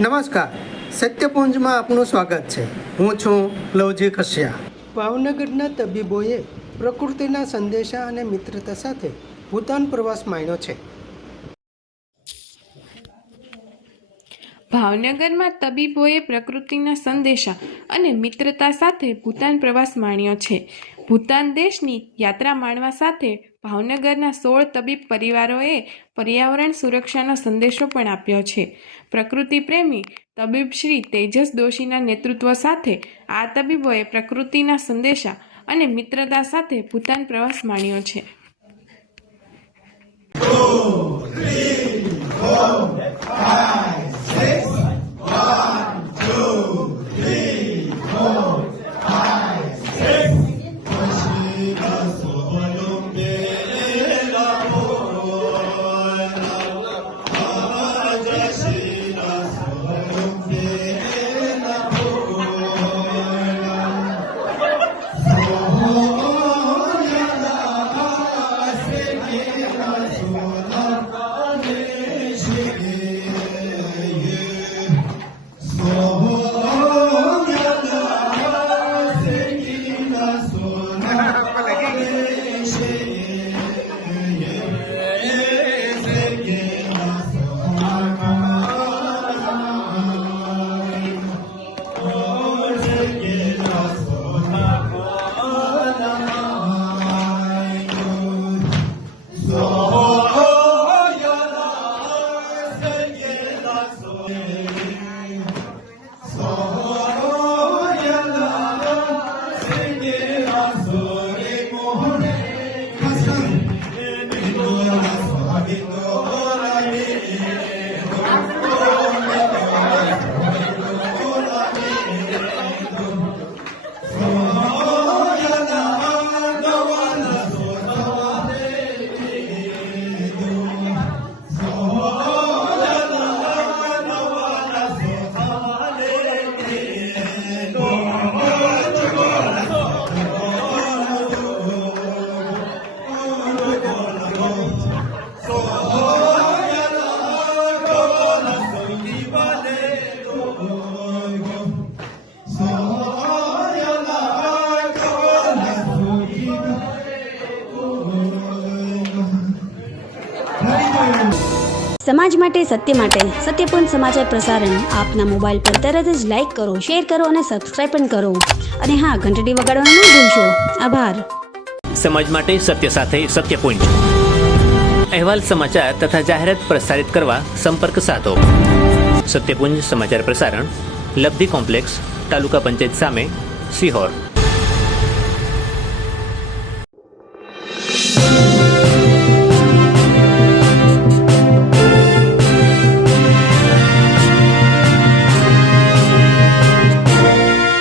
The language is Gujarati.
નમસ્કાર, સત્યપુંજમાં આપનું સ્વાગત છે. હું છું લવજી કશ્યા. ભાવનગરના તબીબોએ પ્રકૃતિના સંદેશા અને મિત્રતા સાથે ભૂતાન પ્રવાસ માણ્યો છે. ભાવનગરમાં તબીબોએ પ્રકૃતિના સંદેશા અને મિત્રતા સાથે ભૂતાન પ્રવાસ માણ્યો છે. ભૂતાન દેશની યાત્રા માણવા સાથે ભાવનગરના 16 તબીબ પરિવારોએ પર્યાવરણ સુરક્ષાનો સંદેશો પણ આપ્યો છે. પ્રકૃતિ પ્રેમી તબીબ શ્રી તેજસ દોશીના નેતૃત્વ સાથે આ તબીબોએ પ્રકૃતિના સંદેશા અને મિત્રતા સાથે ભૂતાન પ્રવાસ માણ્યો છે. સમાજ માટે સત્ય માટે સત્યપૂર્ણ સમાચાર પ્રસારણ આપના મોબાઈલ પર તરત જ લાઈક કરો, શેર કરો અને સબસ્ક્રાઇબ પણ કરો. અને હા, ઘંટડી વગાડવાનું ન ભૂલશો. આભાર. સમાજ માટે સત્ય સાથે સત્યપુંજ. અહેવાલ, સમાચાર તથા જાહેરાત પ્રસારિત કરવા સંપર્ક સાધો. સત્યપુંજ સમાચાર પ્રસારણ, લબ્ધિ કોમ્પ્લેક્સ, તાલુકા પંચાયત સામે, સિહોર.